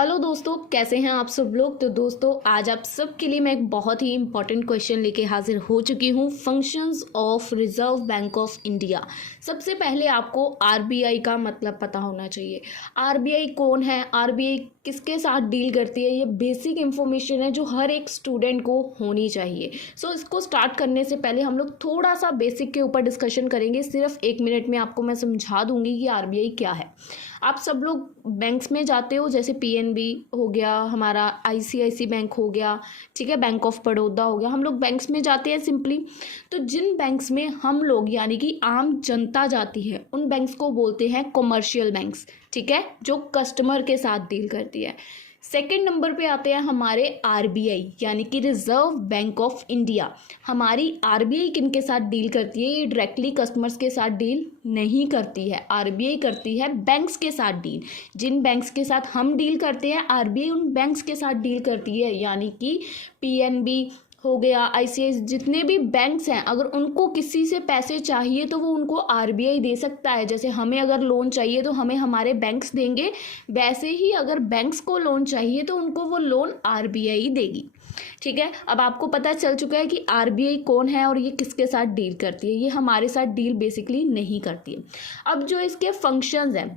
Hello दोस्तों, कैसे हैं आप सब लोग। तो दोस्तों, आज आप सब के लिए मैं एक बहुत ही इंपॉर्टेंट क्वेश्चन लेके हाजिर हो चुकी हूँ। Functions of reserve bank of India. सबसे पहले आपको आरबीआई का मतलब पता होना चाहिए। आरबीआई कौन है, आरबीआई किसके साथ डील करती है, ये बेसिक इंफॉर्मेशन है जो हर एक स्टूडेंट को होनी चाहिए। इसको स्टार्ट करने से पहले हम लोग थोड़ा सा बेसिक के ऊपर डिस्कशन करेंगे। सिर्फ 1 मिनट में आपको मैं समझा दूंगी कि आरबीआई क्या है। आप सब लोग बैंक्स में जाते हो, जैसे पीएनबी हो गया, हमारा आईसीआईसी बैंक हो गया, ठीक है, बैंक ऑफ बड़ौदा हो गया। हम लोग बैंक्स में जाते हैं सिंपली। तो जिन बैंक्स में हम लोग यानी कि आम जनता जाती है, उन बैंक्स को बोलते हैं कमर्शियल बैंक्स, ठीक है, जो कस्टमर के साथ डील करती है। सेकंड नंबर पे आते हैं हमारे आरबीआई यानी कि रिजर्व बैंक ऑफ इंडिया। हमारी आरबीआई किन के साथ डील करती है? ये डायरेक्टली कस्टमर्स के साथ डील नहीं करती है। आरबीआई करती है बैंक्स के साथ डील। जिन बैंक्स के साथ हम डील करते हैं, आरबीआई उन बैंक्स के साथ डील करती है। यानी कि पीएनबी हो गया, आईसीआईसी, जितने भी बैंक्स हैं, अगर उनको किसी से पैसे चाहिए तो वो उनको आरबीआई दे सकता है। जैसे हमें अगर लोन चाहिए तो हमें हमारे बैंक्स देंगे, वैसे ही अगर बैंक्स को लोन चाहिए तो उनको वो लोन आरबीआई देगी। ठीक है, अब आपको पता चल चुका है कि आरबीआई कौन है और ये किसके साथ डील करती है। ये हमारे साथ डील बेसिकली नहीं करती है। अब जो इसके फंक्शंस हैं,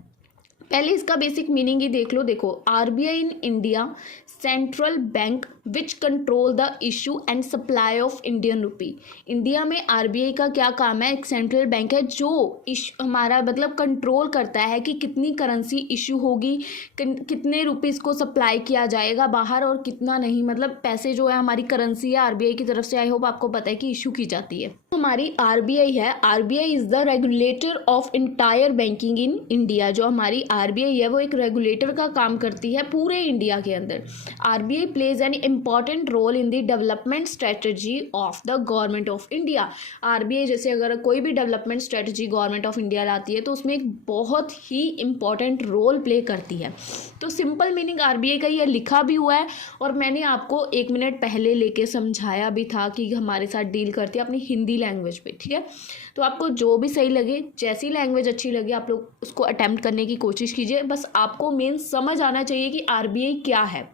पहले इसका बेसिक मीनिंग ही देख लो। देखो, RBI in India central bank which control the issue and supply of Indian rupee. India में आरबीआई का क्या काम है? एक सेंट्रल बैंक है जो हमारा मतलब कंट्रोल करता है कि कितनी करेंसी इशू होगी, कितने रुपीज़ को सप्लाई किया जाएगा बाहर और कितना नहीं। मतलब पैसे जो है, हमारी करेंसी है आरबीआई की तरफ से, आई होप आपको पता है कि इशू की जाती है। हमारी आरबीआई है, RBI is the regulator of entire banking in India. जो हमारी आरबीआई है वो एक रेगुलेटर का काम करती है पूरे इंडिया के अंदर। RBI plays an important role in the development strategy of the government of India. RBI जैसे अगर कोई भी development strategy government of India लाती है तो उसमें एक बहुत ही इंपॉर्टेंट रोल प्ले करती है। तो सिंपल मीनिंग आरबीआई का ये लिखा भी हुआ है और मैंने आपको 1 मिनट पहले लेके समझाया भी था कि हमारे साथ डील करती है अपनी हिंदी लैंग्वेज पे। ठीक है, तो आपको जो भी सही लगे, जैसी लैंग्वेज अच्छी लगे, आप लोग उसको अटेम्प्ट करने की कोशिश कीजिए। बस आपको मेन समझ आना चाहिए कि आरबीआई क्या है।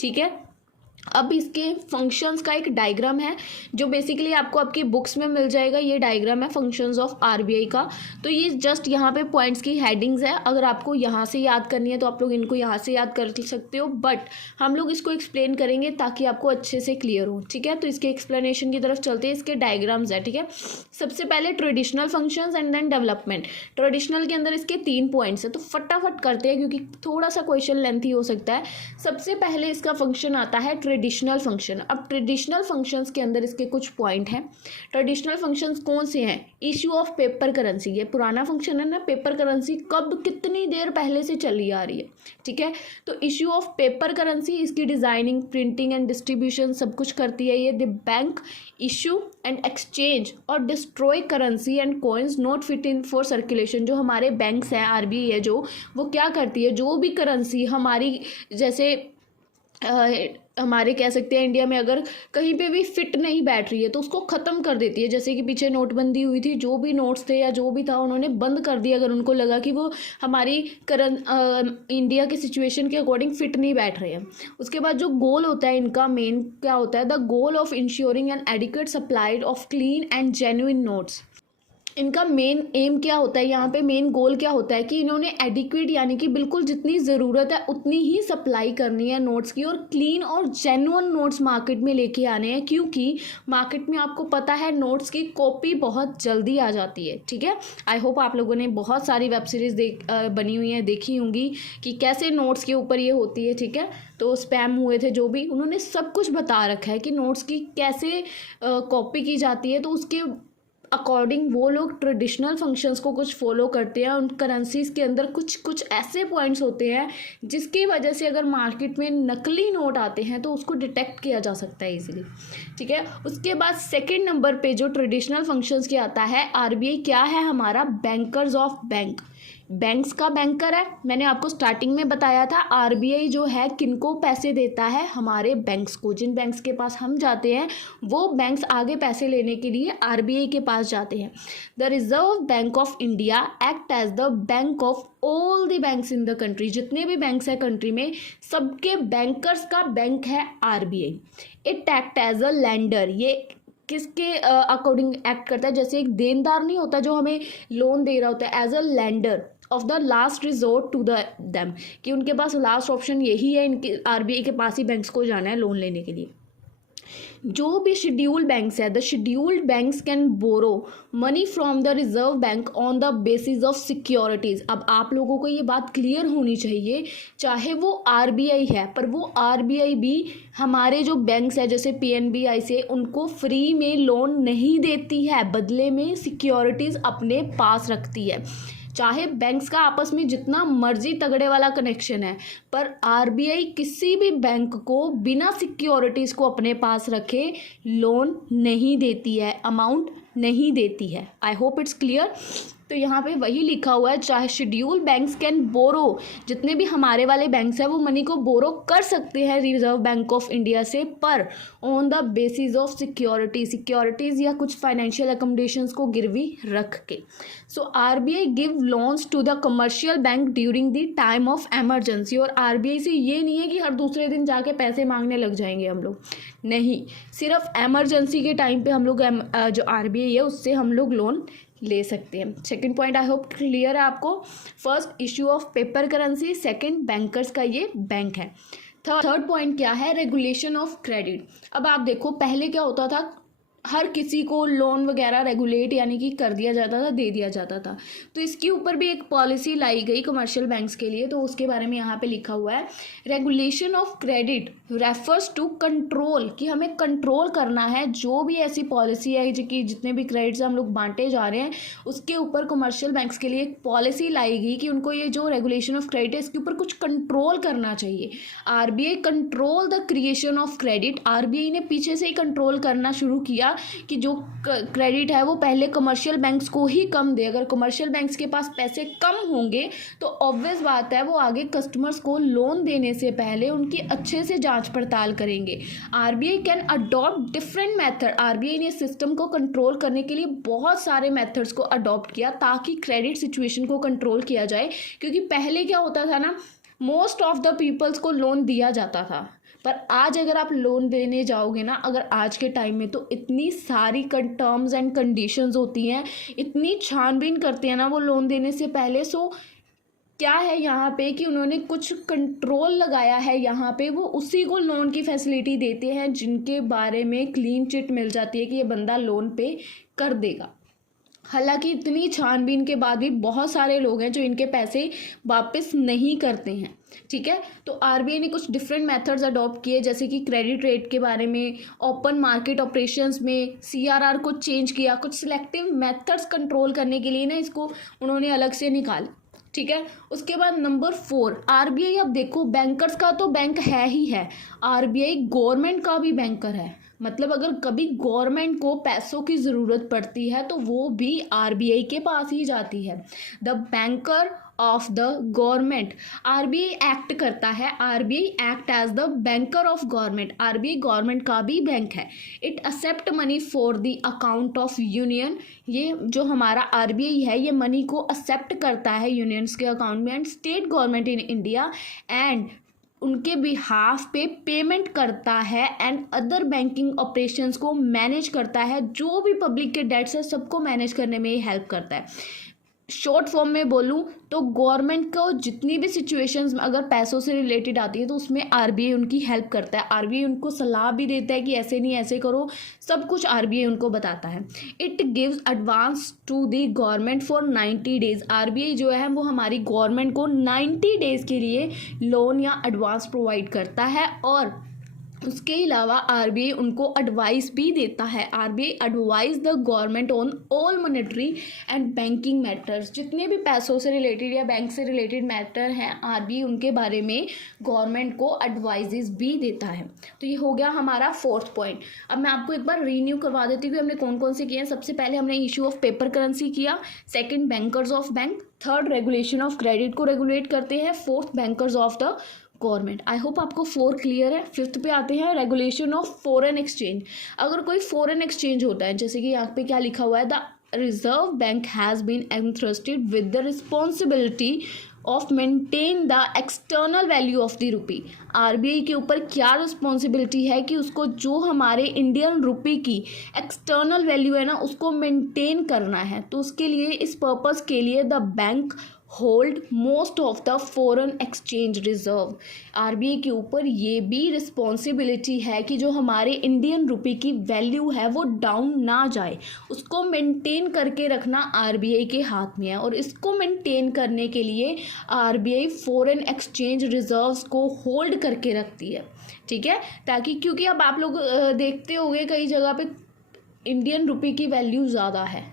ठीक है, अब इसके फंक्शंस का एक डायग्राम है जो बेसिकली आपको आपकी बुक्स में मिल जाएगा। ये डायग्राम है फंक्शंस ऑफ आरबीआई का। तो ये जस्ट यहाँ पे पॉइंट्स की हेडिंग्स है। अगर आपको यहाँ से याद करनी है तो आप लोग इनको यहाँ से याद कर सकते हो, बट हम लोग इसको एक्सप्लेन करेंगे ताकि आपको अच्छे से क्लियर हो। ठीक है, तो इसके एक्सप्लेनेशन की तरफ चलते हैं। इसके डायग्राम्स है। ठीक है, सबसे पहले traditional functions and then development. Traditional के अंदर इसके 3 पॉइंट्स है, तो फटाफट करते हैं क्योंकि थोड़ा सा क्वेश्चन लेंथी हो सकता है। सबसे पहले इसका फंक्शन आता है ट्रेडिशनल फंक्शन। अब ट्रेडिशनल फंक्शंस के अंदर इसके कुछ पॉइंट हैं। ट्रेडिशनल फंक्शंस कौन से हैं? इशू ऑफ पेपर करेंसी, ये पुराना फंक्शन है ना। पेपर करेंसी कब, कितनी देर पहले से चली आ रही है। ठीक है, तो इशू ऑफ पेपर करेंसी, इसकी डिजाइनिंग, प्रिंटिंग एंड डिस्ट्रीब्यूशन सब कुछ करती है ये। The bank issue and exchange और destroy currency and coins not fit in for circulation. जो हमारे बैंक्स हैं, आरबीआई है जो, वो क्या करती है, जो भी करेंसी हमारी जैसे हमारे कह सकते हैं इंडिया में अगर कहीं पे भी फिट नहीं बैठ रही है तो उसको ख़त्म कर देती है। जैसे कि पीछे नोटबंदी हुई थी, जो भी नोट्स थे या जो भी था उन्होंने बंद कर दिया अगर उनको लगा कि वो हमारी इंडिया के सिचुएशन के अकॉर्डिंग फिट नहीं बैठ रहे हैं। उसके बाद जो गोल होता है इनका मेन क्या होता है? The goal of ensuring N adequate supply of clean and genuine notes. इनका मेन एम क्या होता है, यहाँ पे मेन गोल क्या होता है कि इन्होंने एडिक्वेट यानी कि बिल्कुल जितनी ज़रूरत है उतनी ही सप्लाई करनी है नोट्स की, और क्लीन और जेन्युइन नोट्स मार्केट में लेके आने हैं। क्योंकि मार्केट में आपको पता है नोट्स की कॉपी बहुत जल्दी आ जाती है। ठीक है, आई होप आप लोगों ने बहुत सारी वेब सीरीज़ बनी हुई हैं, देखी होंगी कि कैसे नोट्स के ऊपर ये होती है। ठीक है, तो स्पैम हुए थे जो भी, उन्होंने सब कुछ बता रखा है कि नोट्स की कैसे कॉपी की जाती है। तो उसके अकॉर्डिंग वो लोग ट्रेडिशनल फंक्शंस को कुछ फॉलो करते हैं। उन करेंसीज के अंदर कुछ ऐसे पॉइंट्स होते हैं जिसकी वजह से अगर मार्केट में नकली नोट आते हैं तो उसको डिटेक्ट किया जा सकता है इजीली। ठीक है, उसके बाद सेकंड नंबर पे जो ट्रेडिशनल फंक्शंस के आता है, आरबीआई क्या है? हमारा बैंकर्स ऑफ बैंक। बैंक्स का बैंकर है। मैंने आपको स्टार्टिंग में बताया था आरबीआई जो है किनको पैसे देता है, हमारे बैंक्स को। जिन बैंक्स के पास हम जाते हैं वो बैंक्स आगे पैसे लेने के लिए आरबीआई के पास जाते हैं। The reserve bank of India act as the bank of all the banks in the country. जितने भी बैंक्स हैं कंट्री में, सबके बैंकर्स का बैंक है RBI. It act as a lender. ये किसके अकॉर्डिंग एक्ट करता है? जैसे एक देनदार नहीं होता जो हमें लोन दे रहा होता है, as a lender of the last resort to the them, कि उनके पास लास्ट ऑप्शन यही है, इनके आरबीआई के पास ही बैंक्स को जाना है लोन लेने के लिए। जो भी शेड्यूल्ड बैंक्स है, the scheduled banks can borrow money from the reserve Bank on the basis of securities. अब आप लोगों को ये बात क्लियर होनी चाहिए, चाहे वो आरबीआई है, पर वो आरबीआई भी हमारे जो बैंक्स है जैसे पीएनबी से उनको फ्री में लोन नहीं देती है, बदले में सिक्योरिटीज अपने पास रखती है। चाहे बैंक्स का आपस में जितना मर्जी तगड़े वाला कनेक्शन है, पर आरबीआई किसी भी बैंक को बिना सिक्योरिटीज़ को अपने पास रखे लोन नहीं देती है, अमाउंट नहीं देती है। I hope it's clear. तो यहाँ पे वही लिखा हुआ है, चाहे शेड्यूल बैंक्स कैन बोरो, जितने भी हमारे वाले बैंक्स हैं वो मनी को बोरो कर सकते हैं रिजर्व बैंक ऑफ इंडिया से, पर on the basis of securities या कुछ फाइनेंशियल अकोमोडेशंस को गिरवी रख के। So RBI give loans to the commercial bank during the time of emergency. और आरबीआई से ये नहीं है कि हर दूसरे दिन जाके पैसे मांगने लग जाएंगे हम लोग, नहीं, सिर्फ एमरजेंसी के टाइम पे हम लोग जो आरबीआई है उससे हम लोग लोन ले सकते हैं। Second point I hope clear है आपको। First, issue of paper currency. Second, bankers का ये बैंक है। थर्ड पॉइंट क्या है? Regulation of credit. अब आप देखो, पहले क्या होता था, हर किसी को लोन वगैरह रेगुलेट यानी कि कर दिया जाता था, दे दिया जाता था। तो इसके ऊपर भी एक पॉलिसी लाई गई कमर्शियल बैंक्स के लिए, तो उसके बारे में यहाँ पे लिखा हुआ है, regulation of credit refers to control, कि हमें कंट्रोल करना है जो भी ऐसी पॉलिसी है कि जितने भी क्रेडिट्स हम लोग बांटे जा रहे हैं उसके ऊपर कमर्शियल बैंक्स के लिए एक पॉलिसी लाई गई कि उनको ये जो रेगुलेशन ऑफ क्रेडिट है इसके ऊपर कुछ कंट्रोल करना चाहिए। RBI control the creation of credit. RBI ने पीछे से ही कंट्रोल करना शुरू किया कि जो क्रेडिट है वो पहले कमर्शियल बैंक्स को ही कम दे। अगर कमर्शियल बैंक्स के पास पैसे कम होंगे तो ऑब्वियस बात है वो आगे कस्टमर्स को लोन देने से पहले उनकी अच्छे से जांच पड़ताल करेंगे। RBI can adopt different method. RBI ने सिस्टम को कंट्रोल करने के लिए बहुत सारे मेथड्स को अडॉप्ट किया ताकि क्रेडिट सिचुएशन को कंट्रोल किया जाए, क्योंकि पहले क्या होता था ना, मोस्ट ऑफ द पीपल्स को लोन दिया जाता था, पर आज अगर आप लोन देने जाओगे ना, अगर आज के टाइम में, तो इतनी सारी टर्म्स एंड कंडीशंस होती हैं, इतनी छानबीन करते हैं ना वो लोन देने से पहले। सो क्या है यहाँ पे कि उन्होंने कुछ कंट्रोल लगाया है यहाँ पे, वो उसी को लोन की फैसिलिटी देते हैं जिनके बारे में क्लीन चिट मिल जाती है कि ये बंदा लोन पे कर देगा। हालांकि इतनी छानबीन के बाद भी बहुत सारे लोग हैं जो इनके पैसे वापस नहीं करते हैं, ठीक है। तो आरबीआई ने कुछ डिफरेंट मेथड्स अडॉप्ट किए, जैसे कि क्रेडिट रेट के बारे में, ओपन मार्केट ऑपरेशंस में सीआरआर को चेंज किया, कुछ सिलेक्टिव मेथड्स कंट्रोल करने के लिए ना इसको उन्होंने अलग से निकाला, ठीक है। उसके बाद नंबर 4, आरबीआई। अब देखो, बैंकर्स का तो बैंक है ही है, आरबीआई गवर्नमेंट का भी बैंकर है। मतलब अगर कभी गवर्नमेंट को पैसों की ज़रूरत पड़ती है तो वो भी आरबीआई के पास ही जाती है। The banker of the government. RBI act करता है, RBI act as the banker of government. RBI government का भी बैंक है। It accept money for the account of union. ये जो हमारा आरबीआई है ये मनी को एक्सेप्ट करता है यूनियंस के अकाउंट में, and state government in India, and उनके बिहाफ पे पेमेंट करता है, एंड अदर बैंकिंग ऑपरेशंस को मैनेज करता है। जो भी पब्लिक के डेट्स है सबको मैनेज करने में ये हेल्प करता है। शॉर्ट फॉर्म में बोलूँ तो गवर्नमेंट को जितनी भी सिचुएशंस में अगर पैसों से रिलेटेड आती है तो उसमें आरबीआई उनकी हेल्प करता है। आरबीआई उनको सलाह भी देता है कि ऐसे नहीं ऐसे करो, सब कुछ आरबीआई उनको बताता है। It gives advance to the government for 90 days. RBI जो है वो हमारी गवर्नमेंट को 90 डेज के लिए लोन या एडवांस प्रोवाइड करता है, और उसके अलावा आरबीआई उनको एडवाइस भी देता है। RBI advise the government on all monetary and banking matters. जितने भी पैसों से रिलेटेड या बैंक से रिलेटेड मैटर हैं, आरबीआई उनके बारे में गवर्नमेंट को एडवाइजेस भी देता है। तो ये हो गया हमारा 4th पॉइंट। अब मैं आपको एक बार रीन्यू करवा देती हूँ कि हमने कौन कौन से किए हैं। सबसे पहले हमने इशू ऑफ पेपर करेंसी किया, second bankers of bank, third regulation of credit को रेगुलेट करते हैं, fourth bankers of the government. I hope आपको 4 क्लियर है। फिफ्थ पे आते हैं रेगुलेशन ऑफ फॉरेन एक्सचेंज। अगर कोई फॉरेन एक्सचेंज होता है, जैसे कि यहाँ पे क्या लिखा हुआ है, the reserve bank has been entrusted with the responsibility of maintain the external value of the rupee. RBI के ऊपर क्या रिस्पॉन्सिबिलिटी है कि उसको जो हमारे इंडियन रुपी की एक्सटर्नल वैल्यू है ना, उसको मेंटेन करना है। तो उसके लिए, इस पर्पस के लिए the bank hold most of the foreign exchange reserve. RBI के ऊपर ये भी रिस्पॉन्सिबिलिटी है कि जो हमारे इंडियन रुपी की वैल्यू है वो डाउन ना जाए, उसको मेंटेन करके रखना आरबीआई के हाथ में है। और इसको मेंटेन करने के लिए आरबीआई फॉरेन एक्सचेंज रिजर्व्स को होल्ड करके रखती है, ठीक है। ताकि, क्योंकि अब आप लोग देखते होंगे कई जगह पे इंडियन रुपी की वैल्यू ज़्यादा है,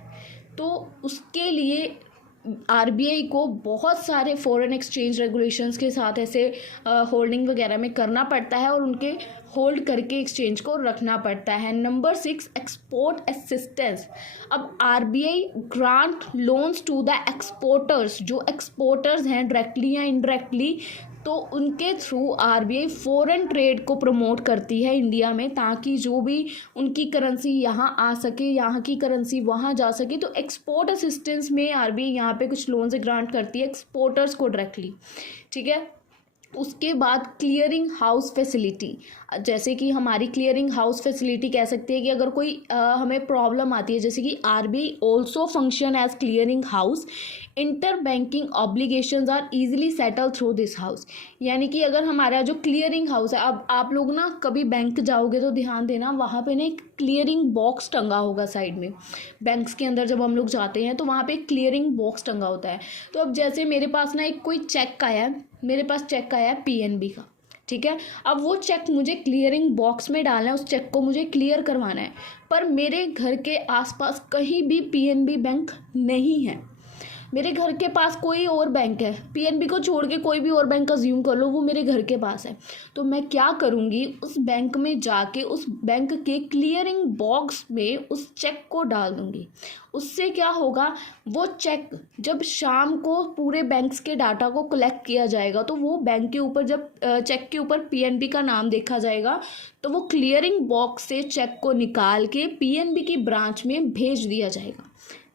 तो उसके लिए आरबीआई को बहुत सारे फॉरेन एक्सचेंज रेगुलेशंस के साथ ऐसे होल्डिंग वगैरह में करना पड़ता है और उनके होल्ड करके एक्सचेंज को रखना पड़ता है। Number 6, export assistance. अब RBI grant loans to the exporters. जो एक्सपोर्टर्स हैं डायरेक्टली या इनडायरेक्टली, तो उनके थ्रू आरबीआई फॉरेन ट्रेड को प्रमोट करती है इंडिया में, ताकि जो भी उनकी करेंसी यहाँ आ सके, यहाँ की करेंसी वहाँ जा सके। तो एक्सपोर्ट असिस्टेंस में आरबीआई यहाँ पे कुछ लोन से ग्रांट करती है एक्सपोर्टर्स को डायरेक्टली, ठीक है। उसके बाद क्लियरिंग हाउस फैसिलिटी। जैसे कि हमारी क्लियरिंग हाउस फैसिलिटी कह सकते हैं कि अगर कोई हमें प्रॉब्लम आती है, जैसे कि RBI also function as clearing house, inter banking obligations are easily settle through this house. यानी कि अगर हमारा जो क्लियरिंग हाउस है, अब आप लोग ना कभी बैंक जाओगे तो ध्यान देना, वहाँ पे ना एक क्लियरिंग बॉक्स टंगा होगा साइड में। बैंक्स के अंदर जब हम लोग जाते हैं तो वहाँ पे एक क्लियरिंग बॉक्स टंगा होता है। तो अब जैसे मेरे पास ना एक कोई चेक आया है, मेरे पास चेक आया है पीएनबी का, ठीक है। अब वो चेक मुझे क्लियरिंग बॉक्स में डालना है, उस चेक को मुझे क्लियर करवाना है, पर मेरे घर के आसपास कहीं भी पीएनबी बैंक नहीं है। मेरे घर के पास कोई और बैंक है, पीएनबी को छोड़ के कोई भी और बैंक अज्यूम कर लो, वो मेरे घर के पास है। तो मैं क्या करूँगी, उस बैंक में जाके उस बैंक के क्लियरिंग बॉक्स में उस चेक को डाल दूँगी। उससे क्या होगा, वो चेक जब शाम को पूरे बैंक्स के डाटा को कलेक्ट किया जाएगा, तो वो बैंक के ऊपर जब चेक के ऊपर पीएनबी का नाम देखा जाएगा, तो वो क्लियरिंग बॉक्स से चेक को निकाल के पीएनबी की ब्रांच में भेज दिया जाएगा।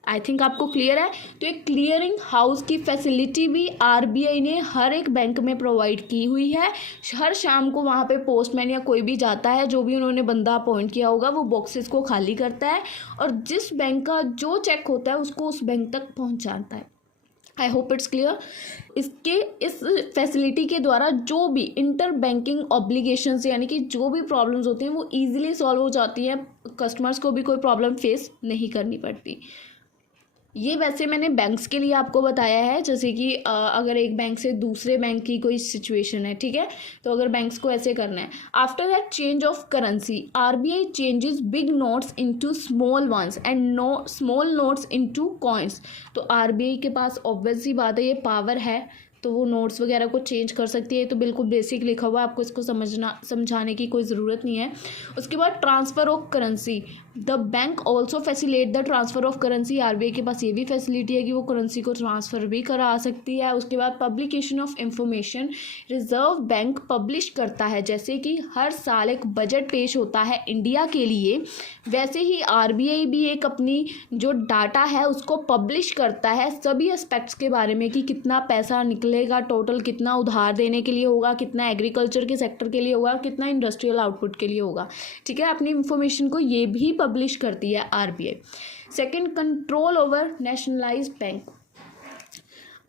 आई थिंक आपको क्लियर है। तो एक क्लियरिंग हाउस की फैसिलिटी भी आरबीआई ने हर एक बैंक में प्रोवाइड की हुई है। हर शाम को वहाँ पे पोस्टमैन या कोई भी जाता है, जो भी उन्होंने बंदा अपॉइंट किया होगा, वो बॉक्सेस को खाली करता है और जिस बैंक का जो चेक होता है उसको उस बैंक तक पहुँचाता है। I hope it's clear. इस फैसिलिटी के द्वारा जो भी इंटर बैंकिंग ऑब्लिगेशंस, यानी कि जो भी प्रॉब्लम्स होती हैं, वो ईजिली सॉल्व हो जाती हैं, कस्टमर्स को भी कोई प्रॉब्लम फेस नहीं करनी पड़ती। ये वैसे मैंने बैंक्स के लिए आपको बताया है, जैसे कि अगर एक बैंक से दूसरे बैंक की कोई सिचुएशन है, ठीक है, तो अगर बैंक्स को ऐसे करना है। After that change of currency, RBI changes big notes into small once and small notes into coins. तो आरबीआई के पास ऑब्वियस सी बात है, ये पावर है, तो वो नोट्स वगैरह को चेंज कर सकती है। तो बिल्कुल बेसिक लिखा हुआ है, आपको इसको समझाने की कोई ज़रूरत नहीं है। उसके बाद transfer of currency, the bank also facilitate the transfer of currency. RBI के पास ये भी फैसिलिटी है कि वो करेंसी को ट्रांसफ़र भी करा सकती है। उसके बाद publication of information, reserve bank publish करता है, जैसे कि हर साल एक बजट पेश होता है इंडिया के लिए, वैसे ही आरबीआई भी एक अपनी जो डाटा है उसको पब्लिश करता है सभी एस्पेक्ट्स के बारे में, कि कितना पैसा निकलेगा टोटल, कितना उधार देने के लिए होगा, कितना एग्रीकल्चर के सेक्टर के लिए होगा, कितना इंडस्ट्रियल आउटपुट के लिए होगा, ठीक है। अपनी इंफॉर्मेशन को ये भी पब्लिश करती है RBI. Second, control over nationalised bank.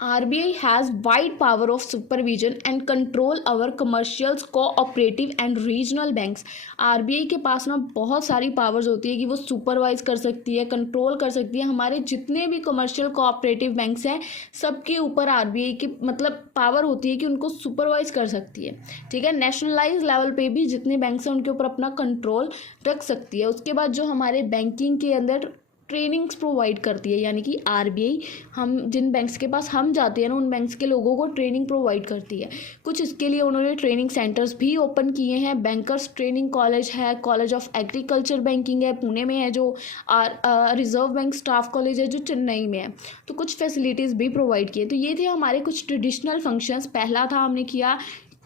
RBI has wide power of supervision and control over commercials, cooperative and regional banks. RBI के पास ना बहुत सारी पावर्स होती है कि वो सुपरवाइज कर सकती है, कंट्रोल कर सकती है हमारे जितने भी कमर्शियल कोऑपरेटिव बैंक्स हैं, सबके ऊपर RBI की मतलब पावर होती है कि उनको सुपरवाइज कर सकती है, ठीक है। नेशनलाइज लेवल पे भी जितने बैंक्स हैं उनके ऊपर अपना कंट्रोल रख सकती है। उसके बाद जो हमारे बैंकिंग के अंदर ट्रेनिंग्स प्रोवाइड करती है, यानी कि आरबीआई हम जिन बैंक्स के पास हम जाते हैं ना, उन बैंक्स के लोगों को ट्रेनिंग प्रोवाइड करती है। कुछ इसके लिए उन्होंने ट्रेनिंग सेंटर्स भी ओपन किए हैं। बैंकर्स ट्रेनिंग कॉलेज है, कॉलेज ऑफ एग्रीकल्चर बैंकिंग है पुणे में है, जो रिजर्व बैंक स्टाफ कॉलेज है जो चेन्नई में है। तो कुछ फैसिलिटीज़ भी प्रोवाइड किए। तो ये थे हमारे कुछ ट्रेडिशनल फंक्शंस। पहला था हमने किया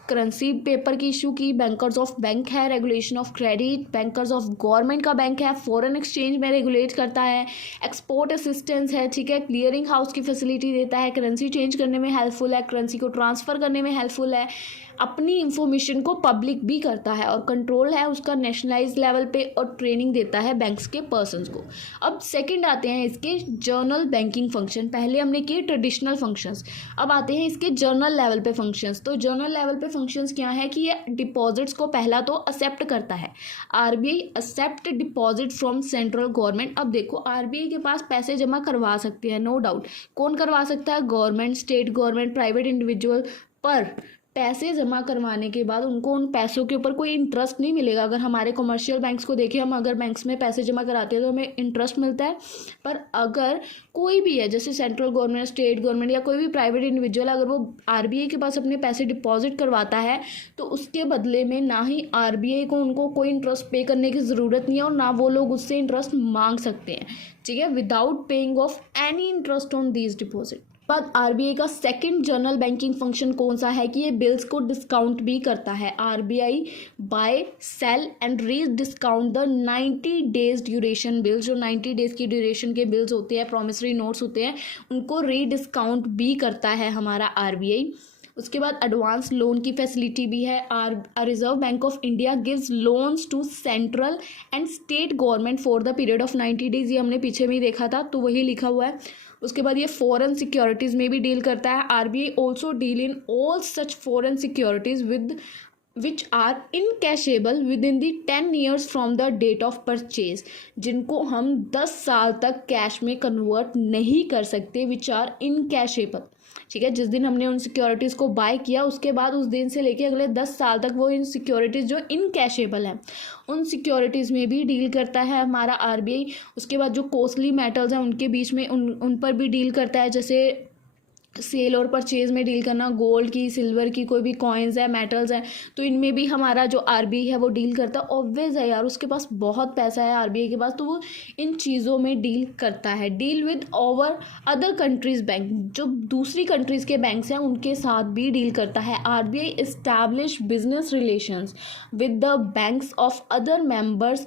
करेंसी पेपर की इशू की, बैंकर्स ऑफ बैंक है, regulation of credit, bankers of government का बैंक है, फॉरेन एक्सचेंज में रेगुलेट करता है, एक्सपोर्ट असिस्टेंस है, ठीक है, क्लियरिंग हाउस की फैसिलिटी देता है, करेंसी चेंज करने में हेल्पफुल है, करेंसी को ट्रांसफ़र करने में हेल्पफुल है, अपनी इंफॉर्मेशन को पब्लिक भी करता है और कंट्रोल है उसका नेशनलाइज लेवल पे, और ट्रेनिंग देता है बैंक्स के पर्सनस को। अब सेकंड आते हैं इसके जर्नल बैंकिंग फंक्शन। पहले हमने किए ट्रेडिशनल फंक्शंस, अब आते हैं इसके जर्नल लेवल पे फंक्शंस। तो जर्नल लेवल पे फंक्शंस क्या है कि ये डिपॉजिट्स को पहला तो एक्सेप्ट करता है। RBI accept deposit from central government. अब देखो आरबीआई के पास पैसे जमा करवा सकते हैं, नो डाउट। कौन करवा सकता है? Government, state government, private individual. पर पैसे जमा करवाने के बाद उनको उन पैसों के ऊपर कोई इंटरेस्ट नहीं मिलेगा। अगर हमारे कमर्शियल बैंक्स को देखें, हम अगर बैंक्स में पैसे जमा कराते हैं तो हमें इंटरेस्ट मिलता है। पर अगर कोई भी है, जैसे सेंट्रल गवर्नमेंट, स्टेट गवर्नमेंट या कोई भी प्राइवेट इंडिविजुअल, अगर वो आरबीआई के पास अपने पैसे डिपॉजिट करवाता है तो उसके बदले में ना ही आरबीआई को उनको कोई इंटरेस्ट पे करने की ज़रूरत नहीं है, और ना वो लोग उससे इंटरेस्ट मांग सकते हैं, ठीक है, without paying off any interest on these deposit. बाद आरबीआई का सेकंड जर्नल बैंकिंग फंक्शन कौन सा है कि ये बिल्स को डिस्काउंट भी करता है। RBI bye, cell and re discount the 90 days duration bills. जो 90 डेज की ड्यूरेशन के बिल्स होते हैं, प्रॉमिसरी नोट्स होते हैं, उनको री डिस्काउंट भी करता है हमारा आरबीआई। उसके बाद एडवांस लोन की फैसिलिटी भी है। Reserve bank of India gives loans to central and state government for the period of 90 days. ये हमने पीछे में ही देखा था, तो वही लिखा हुआ है। उसके बाद ये फॉरेन सिक्योरिटीज़ में भी डील करता है। RBI also deal in all such foreign securities with which are encashable within the 10 years from the date of purchase. जिनको हम 10 साल तक कैश में कन्वर्ट नहीं कर सकते, विच आर इनकैशेबल, ठीक है। जिस दिन हमने उन सिक्योरिटीज़ को बाय किया उसके बाद उस दिन से लेके अगले 10 साल तक वो इन सिक्योरिटीज़ जो इनकैशेबल हैं उन सिक्योरिटीज़ में भी डील करता है हमारा आरबीआई। उसके बाद जो कॉस्टली मेटल्स हैं उनके बीच में उन पर भी डील करता है, जैसे सेल और परचेज में डील करना, गोल्ड की, सिल्वर की, कोई भी कॉइन्स है, मेटल्स हैं, तो इनमें भी हमारा जो आरबीआई है वो डील करता है। ऑब्वियस है यार, उसके पास बहुत पैसा है आरबीआई के पास, तो वो इन चीज़ों में डील करता है। Deal with over other countries bank, जो दूसरी कंट्रीज़ के बैंक्स हैं उनके साथ भी डील करता है। RBI establish business relations with the banks of other members,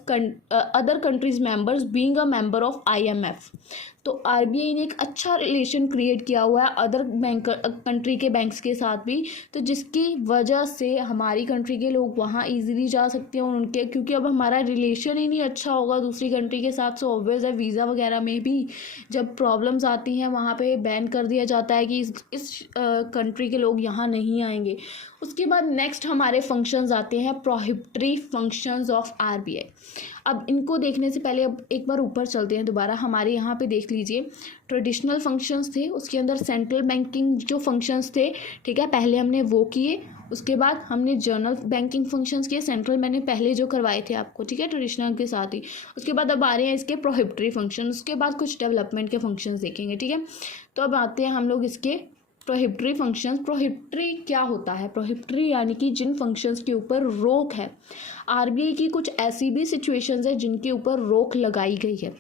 other countries members being a member of IMF. तो आरबीआई ने एक अच्छा रिलेशन क्रिएट किया हुआ है अदर बैंक कंट्री के बैंक्स के साथ भी, तो जिसकी वजह से हमारी कंट्री के लोग वहाँ इजीली जा सकते हैं उनके, क्योंकि अब हमारा रिलेशन ही नहीं अच्छा होगा दूसरी कंट्री के साथ। सो ऑब्वियस है वीज़ा वगैरह में भी जब प्रॉब्लम्स आती हैं वहाँ पे बैन कर दिया जाता है कि इस कंट्री के लोग यहाँ नहीं आएंगे। उसके बाद नेक्स्ट हमारे फंक्शंस आते हैं प्रोहिबिटरी फंक्शंस ऑफ आरबीआई। अब इनको देखने से पहले अब एक बार ऊपर चलते हैं दोबारा। हमारे यहाँ पे देख लीजिए ट्रेडिशनल फंक्शंस थे, उसके अंदर सेंट्रल बैंकिंग जो फंक्शंस थे, ठीक है, पहले हमने वो किए। उसके बाद हमने जर्नल बैंकिंग फंक्शंस किए, सेंट्रल मैंने पहले जो करवाए थे आपको, ठीक है, ट्रेडिशनल के साथ ही। उसके बाद अब आ रहे हैं इसके प्रोहिबिटरी फंक्शन, उसके बाद कुछ डेवलपमेंट के फंक्शंस देखेंगे, ठीक है। तो अब आते हैं हम लोग इसके प्रोहिबिटरी फंक्शंस। प्रोहिबिटरी क्या होता है? प्रोहिबिटरी यानी कि जिन फंक्शंस के ऊपर रोक है। आरबीआई की कुछ ऐसी भी सिचुएशंस है जिनके ऊपर रोक लगाई गई है।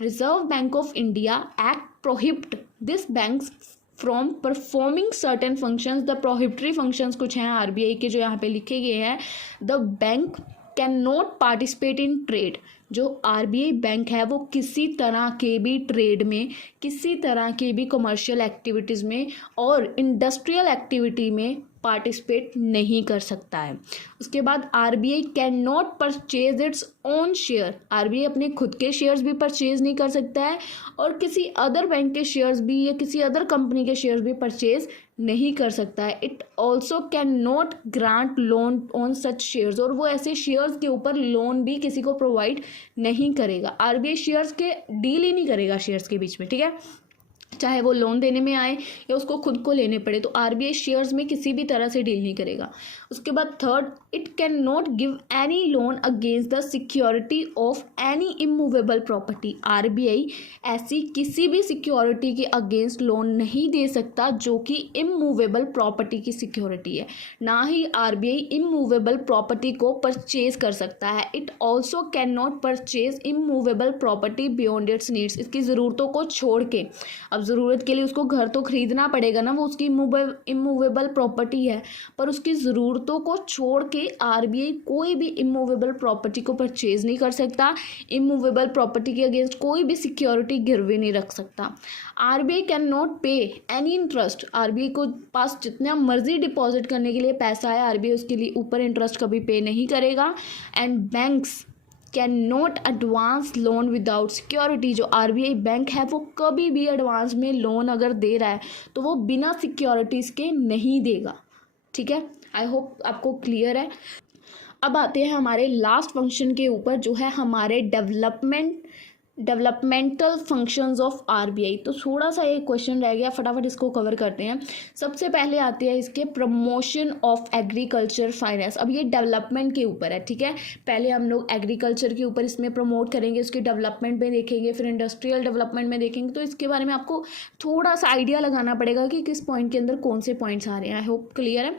Reserve bank of India act prohibit this banks from performing certain functions. The prohibitory functions कुछ हैं आरबीआई के जो यहाँ पे लिखे गए हैं। The bank can not participate in trade. जो आरबीआई बैंक है वो किसी तरह के भी ट्रेड में, किसी तरह के भी कमर्शियल एक्टिविटीज़ में और इंडस्ट्रियल एक्टिविटी में पार्टिसिपेट नहीं कर सकता है। उसके बाद RBI can not purchase its own share. RBI अपने खुद के शेयर्स भी परचेज नहीं कर सकता है और किसी अदर बैंक के शेयर्स भी या किसी अदर कंपनी के शेयर्स भी परचेज नहीं कर सकता है। It also can not grant loan on such shares. और वो ऐसे शेयर्स के ऊपर लोन भी किसी को प्रोवाइड नहीं करेगा। आरबीआई शेयर्स के डील ही नहीं करेगा शेयर्स के बीच में, ठीक है। चाहे वो लोन देने में आए या उसको खुद को लेने पड़े। तो आरबीआई शेयर्स में किसी भी तरह से डील नहीं करेगा। उसके बाद third, it can not give any loan against the security of any immovable property. RBI ऐसी किसी भी सिक्योरिटी के अगेंस्ट लोन नहीं दे सकता जो कि इमूवेबल प्रॉपर्टी की सिक्योरिटी है। ना ही आरबीआई इमूवेबल प्रॉपर्टी को परचेज कर सकता है। It also can not purchase immovable property beyond it's needs. इसकी ज़रूरतों को छोड़ के, अब ज़रूरत के लिए उसको घर तो खरीदना पड़ेगा ना, वो उसकी इमूवेबल प्रॉपर्टी है, पर उसकी ज़रूरतों को छोड़ के आरबीआई कोई भी इमूवेबल प्रॉपर्टी को परचेज नहीं कर सकता। इमूवेबल प्रॉपर्टी के अगेंस्ट कोई भी सिक्योरिटी गिरवी नहीं रख सकता। आरबीआई कैन नॉट पे एनी इंटरेस्ट। आरबीआई को पास जितना मर्जी डिपॉजिट करने के लिए पैसा है, आरबीआई उसके लिए ऊपर इंटरेस्ट कभी पे नहीं करेगा। And banks can not advance loan without security. जो आरबीआई बैंक है वो कभी भी एडवांस में लोन अगर दे रहा है तो वो बिना सिक्योरिटीज़ के नहीं देगा। ठीक है, आई होप आपको क्लियर है। अब आते हैं हमारे लास्ट फंक्शन के ऊपर, जो है हमारे डेवलपमेंटल फंक्शंस ऑफ आरबीआई। तो थोड़ा सा एक क्वेश्चन रह गया, फटाफट इसको कवर करते हैं। सबसे पहले आते हैं इसके प्रमोशन ऑफ एग्रीकल्चर फाइनेंस। अब ये डेवलपमेंट के ऊपर है, ठीक है। पहले हम लोग एग्रीकल्चर के ऊपर इसमें प्रमोट करेंगे, उसके डेवलपमेंट में देखेंगे, फिर इंडस्ट्रियल डेवलपमेंट में देखेंगे। तो इसके बारे में आपको थोड़ा सा आइडिया लगाना पड़ेगा कि किस पॉइंट के अंदर कौन से पॉइंट्स आ रहे हैं। आई होप क्लियर है।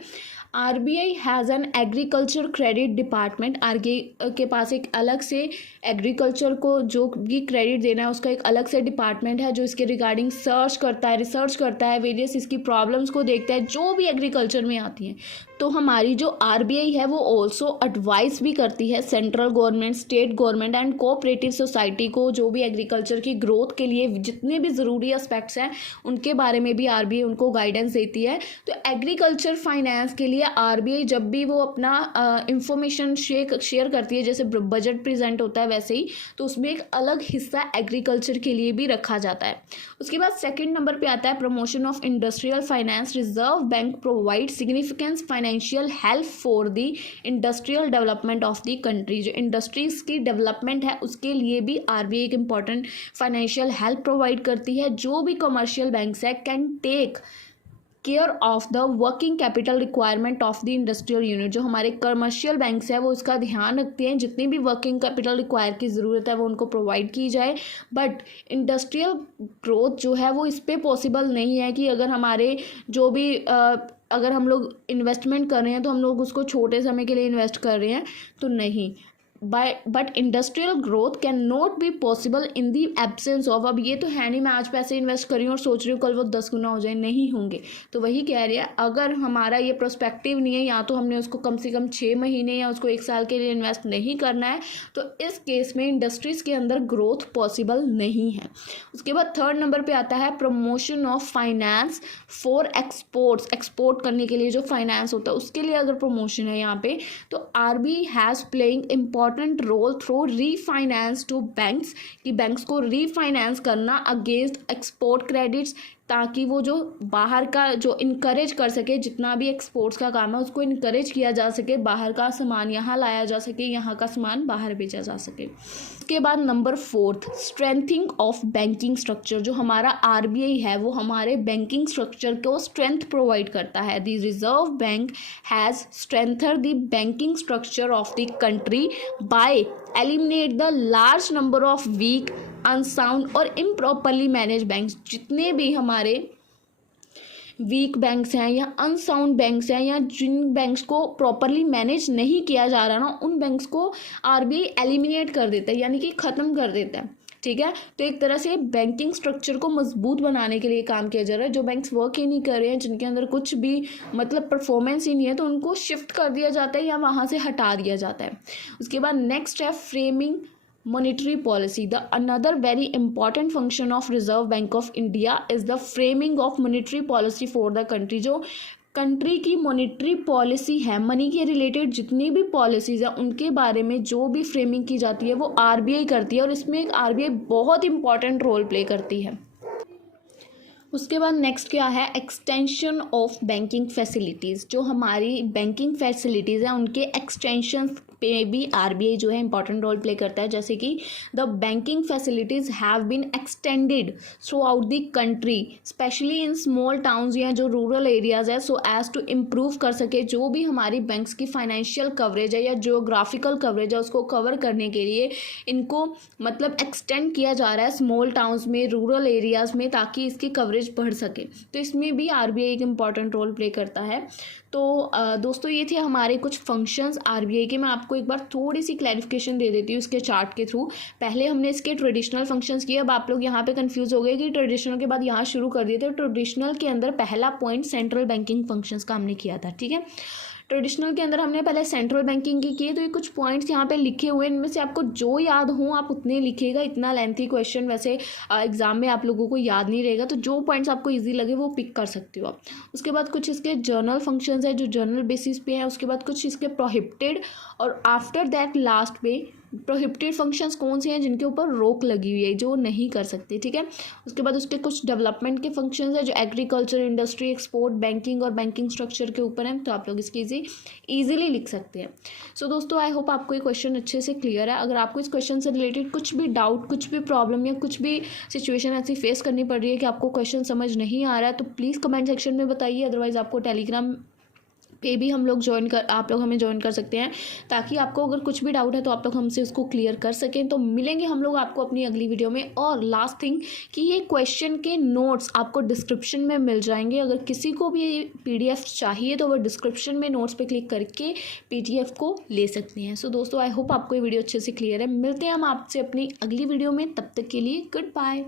RBI has an agriculture credit department. RBI के पास एक अलग से एग्रीकल्चर को जो भी क्रेडिट देना है उसका एक अलग से डिपार्टमेंट है, जो इसके रिगार्डिंग रिसर्च करता है, वेरियस इसकी प्रॉब्लम्स को देखता है जो भी एग्रीकल्चर में आती हैं। तो हमारी जो आरबीआई है वो ऑल्सो एडवाइस भी करती है central government, state government and cooperative society को, जो भी एग्रीकल्चर की ग्रोथ के लिए जितने भी ज़रूरी एस्पेक्ट्स हैं उनके बारे में भी आरबीआई उनको गाइडेंस देती है। तो एग्रीकल्चर फाइनेंस के लिए आरबीआई जब भी वो अपना इंफॉर्मेशन शेयर करती है, जैसे बजट प्रेजेंट होता है वैसे ही, तो उसमें एक अलग हिस्सा एग्रीकल्चर के लिए भी रखा जाता है। उसके बाद सेकंड नंबर पे आता है promotion of industrial finance. Reserve bank provide significant financial help for the industrial development of the country. जो इंडस्ट्रीज की डेवलपमेंट है उसके लिए भी आरबीआई एक इंपॉर्टेंट फाइनेंशियल हेल्प प्रोवाइड करती है। जो भी कमर्शियल बैंक्स है can take care of the working capital requirement of the industrial unit. जो हमारे कमर्शियल बैंक्स है वो इसका ध्यान रखते हैं, जितनी भी वर्किंग कैपिटल रिक्वायर की ज़रूरत है वो उनको प्रोवाइड की जाए। बट इंडस्ट्रियल ग्रोथ जो है वो इस पर पॉसिबल नहीं है कि अगर हमारे जो भी अगर हम लोग इन्वेस्टमेंट कर रहे हैं तो हम लोग उसको छोटे समय के लिए इन्वेस्ट कर रहे हैं, तो नहीं। But industrial growth can not be possible in the absence of. अब ये तो है नहीं मैं आज पैसे इन्वेस्ट कर रही हूँ और सोच रही हूँ कल वो 10 गुना हो जाए, नहीं होंगे। तो वही कह रही है, अगर हमारा ये प्रोस्पेक्टिव नहीं है, या तो हमने उसको कम से कम 6 महीने या उसको 1 साल के लिए इन्वेस्ट नहीं करना है, तो इस केस में इंडस्ट्रीज़ के अंदर ग्रोथ पॉसिबल नहीं है। उसके बाद थर्ड नंबर पर आता है promotion of finance for exports. Export करने के लिए जो फाइनेंस होता है उसके लिए अगर प्रमोशन है यहाँ पे, तो RBI has playing important role through refinance to banks, कि बैंक्स को रीफाइनेंस करना अगेंस्ट एक्सपोर्ट क्रेडिट्स, ताकि वो जो बाहर का जो इनकरेज कर सके, जितना भी एक्सपोर्ट्स का काम है उसको इनकरेज किया जा सके, बाहर का सामान यहाँ लाया जा सके, यहाँ का सामान बाहर बेचा जा सके। उसके बाद नंबर 4, स्ट्रेंथिंग ऑफ बैंकिंग स्ट्रक्चर। जो हमारा आरबीआई है वो हमारे बैंकिंग स्ट्रक्चर को स्ट्रेंथ प्रोवाइड करता है। The reserve bank has strengthened the banking structure of the country by eliminate the large number of weak, unsound और इम्प्रॉपरली मैनेज बैंक्स। जितने भी हमारे वीक बैंक्स हैं या अनसाउंड बैंक्स हैं या जिन बैंक्स को प्रॉपरली मैनेज नहीं किया जा रहा ना, उन बैंक्स को आरबीआई एलिमिनेट कर देता है, यानी कि ख़त्म कर देता है। ठीक है, तो एक तरह से बैंकिंग स्ट्रक्चर को मजबूत बनाने के लिए काम किया जा रहा है। जो बैंक्स वर्क ही नहीं कर रहे हैं, जिनके अंदर कुछ भी मतलब परफॉर्मेंस ही नहीं है, तो उनको शिफ्ट कर दिया जाता है या वहाँ से हटा दिया जाता है। उसके बाद नेक्स्ट है framing monetary policy. The another very important function of Reserve Bank of India is the framing of monetary policy for the country. जो कंट्री की मॉनेटरी पॉलिसी है, मनी के रिलेटेड जितनी भी पॉलिसीज़ हैं उनके बारे में जो भी फ्रेमिंग की जाती है वो आरबीआई करती है, और इसमें आरबीआई बहुत इंपॉर्टेंट रोल प्ले करती है। उसके बाद नेक्स्ट क्या है, एक्सटेंशन ऑफ बैंकिंग फैसिलिटीज़। जो हमारी बैंकिंग फैसिलिटीज़ हैं उनके एक्सटेंशन पे भी आरबीआई जो है इंपॉर्टेंट रोल प्ले करता है। जैसे कि the banking facilities have been extended throughout the country specially in small towns या जो रूरल एरियाज़ है, सो एज टू इम्प्रूव कर सके जो भी हमारी बैंक्स की फाइनेंशियल कवरेज है या जियोग्राफिकल कवरेज है उसको कवर करने के लिए इनको मतलब एक्सटेंड किया जा रहा है स्मॉल टाउन्स में, रूरल एरियाज़ में, ताकि इसकी कवरेज बढ़ सके। तो इसमें भी आरबीआई एक इम्पॉर्टेंट रोल प्ले करता है। तो दोस्तों ये थे हमारे कुछ फंक्शंस आरबीआई के। मैं आपको एक बार थोड़ी सी क्लैरिफिकेशन दे देती हूँ इसके चार्ट के थ्रू। पहले हमने इसके ट्रेडिशनल फंक्शंस किए, अब आप लोग यहाँ पे कंफ्यूज हो गए कि ट्रेडिशनल के बाद यहाँ शुरू कर दिए थे। ट्रेडिशनल के अंदर पहला पॉइंट सेंट्रल बैंकिंग फंक्शंस का हमने किया था, ठीक है। ट्रेडिशनल के अंदर हमने पहले सेंट्रल बैंकिंग की किए। तो ये कुछ पॉइंट्स यहाँ पे लिखे हुए हैं, इनमें से आपको जो याद हो आप उतने लिखिएगा। इतना लेंथी क्वेश्चन वैसे एग्जाम में आप लोगों को याद नहीं रहेगा, तो जो पॉइंट्स आपको इजी लगे वो पिक कर सकते हो आप। उसके बाद कुछ इसके जर्नल फंक्शंस है जो जर्नल बेसिस पे है। उसके बाद कुछ इसके प्रोहिबिटेड, और आफ्टर दैट लास्ट पे प्रोहिबिटेड फंक्शंस कौन से हैं जिनके ऊपर रोक लगी हुई है, जो नहीं कर सकते, ठीक है। उसके बाद उसके कुछ डेवलपमेंट के फंक्शंस है जो एग्रीकल्चर, इंडस्ट्री, एक्सपोर्ट, बैंकिंग और बैंकिंग स्ट्रक्चर के ऊपर हैं। तो आप लोग इसकी ईजिली लिख सकते हैं। सो दोस्तों आई होप आपको ये क्वेश्चन अच्छे से क्लियर है। अगर आपको इस क्वेश्चन से रिलेटेड कुछ भी डाउट, कुछ भी प्रॉब्लम या कुछ भी सिचुएशन ऐसी फेस करनी पड़ रही है कि आपको क्वेश्चन समझ नहीं आ रहा है, तो प्लीज़ कमेंट सेक्शन में बताइए। अदरवाइज़ आपको टेलीग्राम पे भी हम लोग आप लोग हमें ज्वाइन कर सकते हैं, ताकि आपको अगर कुछ भी डाउट है तो आप लोग हमसे उसको क्लियर कर सकें। तो मिलेंगे हम लोग आपको अपनी अगली वीडियो में। और लास्ट थिंग कि ये क्वेश्चन के नोट्स आपको डिस्क्रिप्शन में मिल जाएंगे। अगर किसी को भी पीडीएफ चाहिए तो वो डिस्क्रिप्शन में नोट्स पे क्लिक करके पीडीएफ को ले सकते हैं। सो दोस्तों आई होप आपको ये वीडियो अच्छे से क्लियर है। मिलते हैं हम आपसे अपनी अगली वीडियो में, तब तक के लिए गुड बाय।